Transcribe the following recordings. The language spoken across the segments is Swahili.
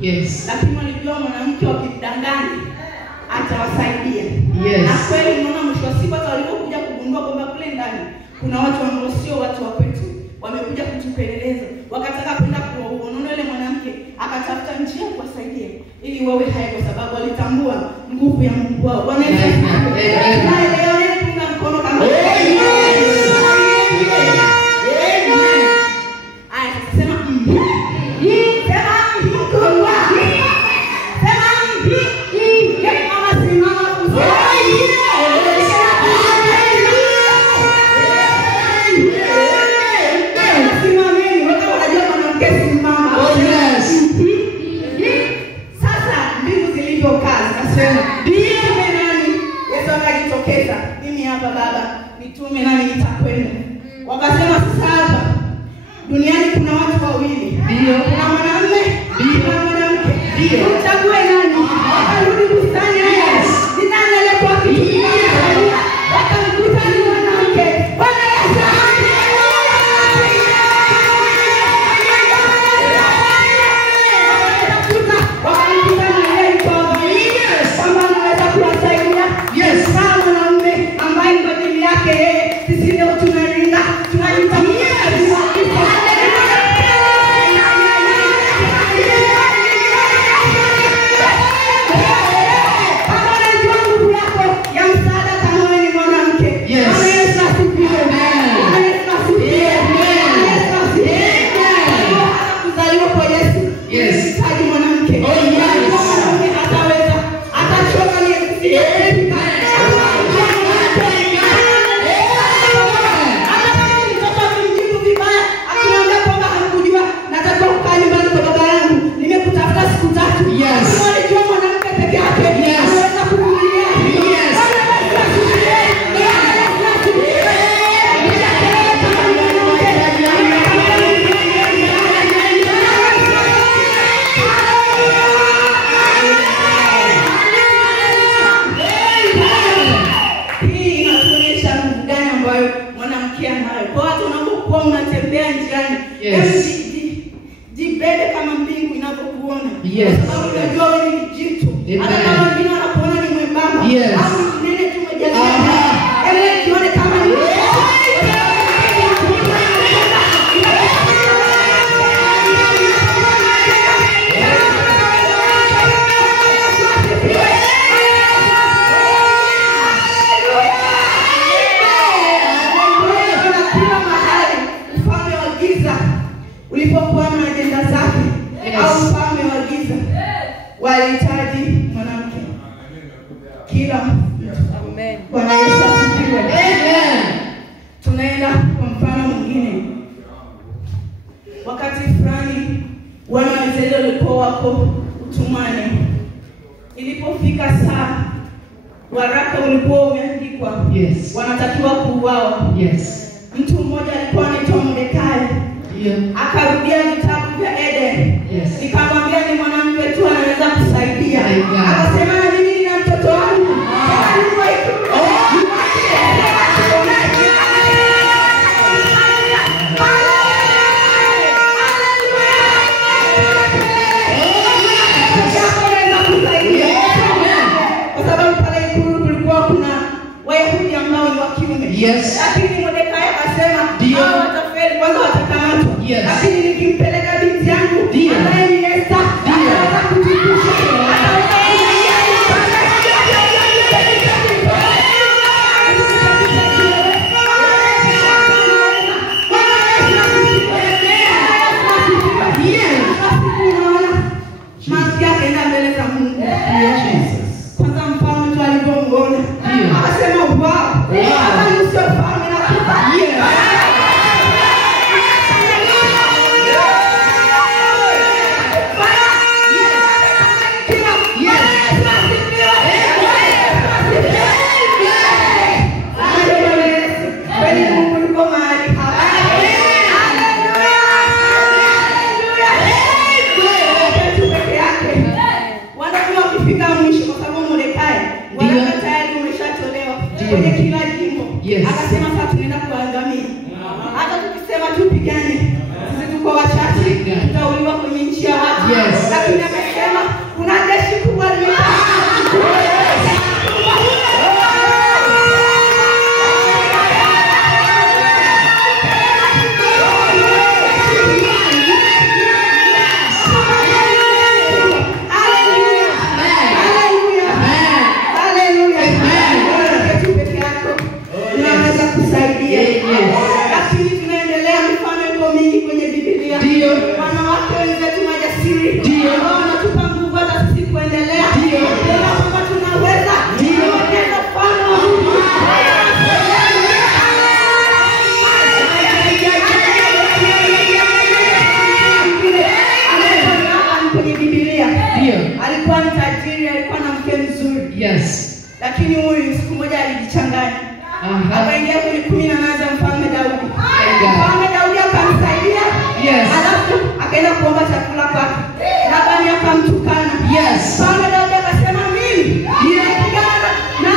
Yes. Lakini walijua mwanamke wakidanganya atawasaidia. Yes. Na kweli unaona mwisho wa siku hata walipokuja kugundua kwamba kule ndani kuna watu ambao sio watu wa kwetu, wamekuja kutupeleleza, wakataka kwenda kuwaua. Unaona yule mwanamke akatafuta njia kuwasaidia ili wawe hai, kwa sababu walitambua nguvu ya Mungu wao. Bwana Yesu asifiwe. Na leo tunga mkono kama mitume nani nitakwenda. Wakasema sasa hapa duniani kuna watu wawili. Ndio. Kuna mwanamume, kuna mwanamke. Ndio. Uchague nani? Akarudi bustani. Yes. Ni nani aliyekuwa kitu? Wakamkuta ni mwanamke. Bwana Yesu jibebe kama mbingu inavyokuona. Yes. Sababu unajua wewe ni kijitu. Hata kama wengine wanakuona ni mwembamba. Yes. Au nene tu umejalia. Ewe jione kama ni ulipokuwa na ajenda zake. Yes. Au mfalme wa giza walihitaji mwanamke. Kila amen. Bwana Yesu asifiwe. Amen. Tunaenda kwa mfano mwingine. Wakati fulani wana wa Israeli walikuwa wako utumwani. Ilipofika saa waraka ulikuwa umeandikwa. Yes. Wanatakiwa kuuawa. Yes. Mtu mmoja alikuwa anaitwa Mordekai. Yeah. Akarudia vitabu vya Eden. Yes. Nikamwambia ni mwanamke tu anaweza kusaidia. Akasema na mimi nina mtoto wangu. Kwa sababu pale ikulu kulikuwa kuna Wayahudi ambao ni wa kiume. Yes. Lakini Mordekai akasema hao watafeli kwanza watakamatwa. Yes. Lakini nikimpeleka binti yangu ambaye ni Esther ataweza kujikusha. Masi yake enda mbele za Mungu. Kwanza mfalme tu alipomuona akasema wow. Hapa ni sio mfalme na kufa. Ndio. Wanawake wenzetu majasiri. Ndio. Ambao wanatupa nguvu hata sisi kuendelea. Ndio. Tena kwamba tunaweza. Ndio. Tena mfano wa Mungu. Kwenye Biblia. Ndio. Alikuwa ni tajiri, alikuwa na mke mzuri. Yes. Lakini huyu siku moja alijichanganya. Akaingia kwenye 18 za Mfalme Daudi. Mfalme Daudi akamsaidia. Yes. Alafu akaenda kuomba chakula kwake. Labani akamtukana. Yes. Mfalme Daudi akasema mimi nilipigana na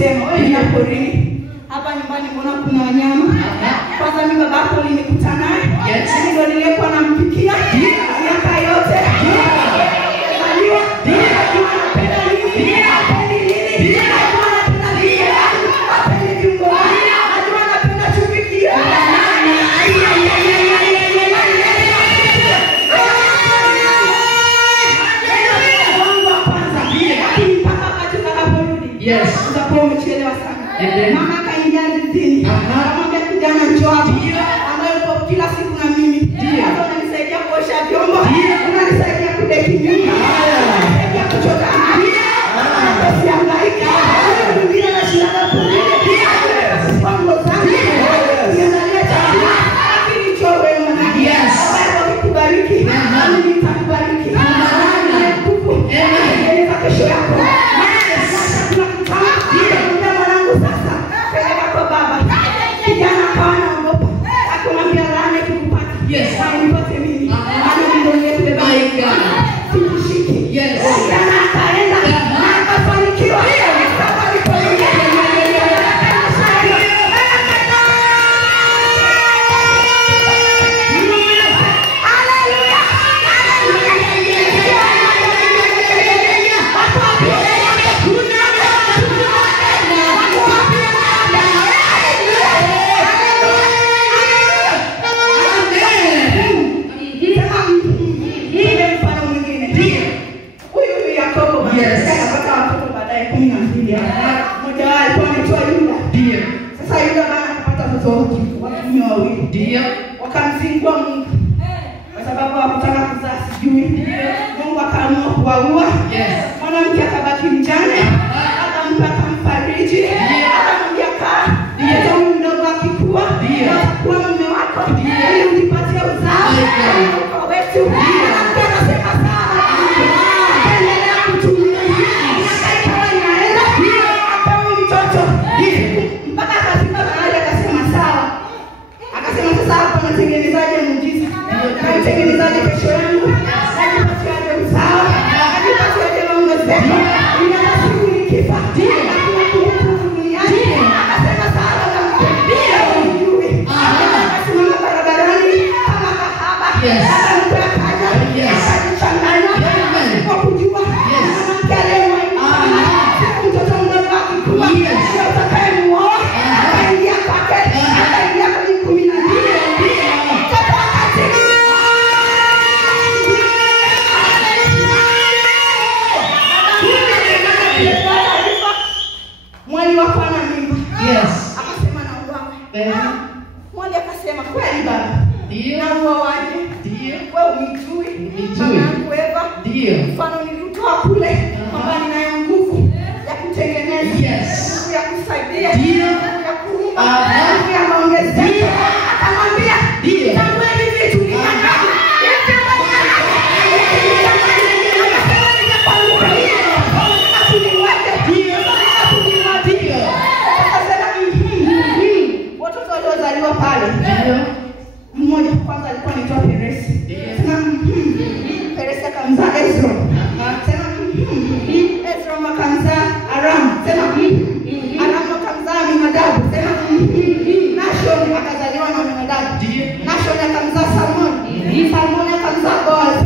akasema wewe ni porini. Hapa nyumbani mbona kuna wanyama? Kwanza mimi baba yako nilikuta naye. Mimi ndo nilikuwa nampikia miaka yote. Unajua? Anapenda nini? Hapendi nini? Anapenda nini? Hapendi viungo. Anajua anapenda chumvi kiasi. Yes. Utakuwa umechelewa sana. Mama kaingia zizini. Akamwambia kijana njoo hapa. Ambaye uko kila siku na mimi. Hata unanisaidia kuosha vyombo. Unanisaidia kudeki nyumba. Unanisaidia kuchota maji. Usihangaike. Mwingine anashinda kule. Kwangu zangu. Niangalie chakula. Lakini njoo wewe mwanangu. Yes. Baba akikubariki. Nami nitakubariki. Nami nikufu. Nitakupa kesho yako. Kijana akawa anaogopa. Akamwambia laana ikikupata. Yes. Nipate mimi. Ndio nilibeba. Sikushiki. Yes. Kijana akaenda na akafanikiwa. Wakamzingua Mungu kwa sababu hakutaka kuzaa sijui. Mungu akaamua kuwaua. Mwanamke akabaki mjane. Akampa akamfariji. Akamwambia kaa. Ndio huyu mdogo akikua atakuwa mume wako. Ili ujipatie uzao. Kwa wetu. Mwanamke akasema sawa. Endelea kutumia. Ikawa inaenda. Akawa mtoto. Mpaka akafika mahali akasema sawa. Akasema sasa hapa natengenezaje muujiza? Natengenezaje kesho yangu? Najipatiaje uzao? Najipatiaje maongezeko? Nina siku nikifa. Hakuna kuhukumu duniani. Akasema sawa na mpendia ujui. Akasimama barabarani kama kahaba. Akampa kaja. Akajichanganya. Kwa kujua. Mwanamke aliyemwainisha. Siku mtoto mdogo akikua. Sio utakayemuoa. Akaingia kwake. Akaingia kwenye 12. Mwali wako ana mimba. Akasema na uwawe. Mwali akasema kweli baba. Na uwawaje? Wewe umijui. Mama yangu Eva. Mfano nilitoa kule kwamba ninayo nguvu ya kutengeneza. Nguvu ya kusaidia. Nguvu ya kuumba. Nguvu ya maongezeko. Akamwambia tangu hivi vitu ni nani? Watoto waliozaliwa pale. Mmoja kwanza alikuwa anaitwa Peresi. Peresi akamzaa Ezra. Sema Ezra akamzaa Aram. Sema Aram akamzaa Aminadabu. Sema Nashon akazaliwa na Aminadabu. Nashon akamzaa Salmon. Salmon akamzaa Boaz.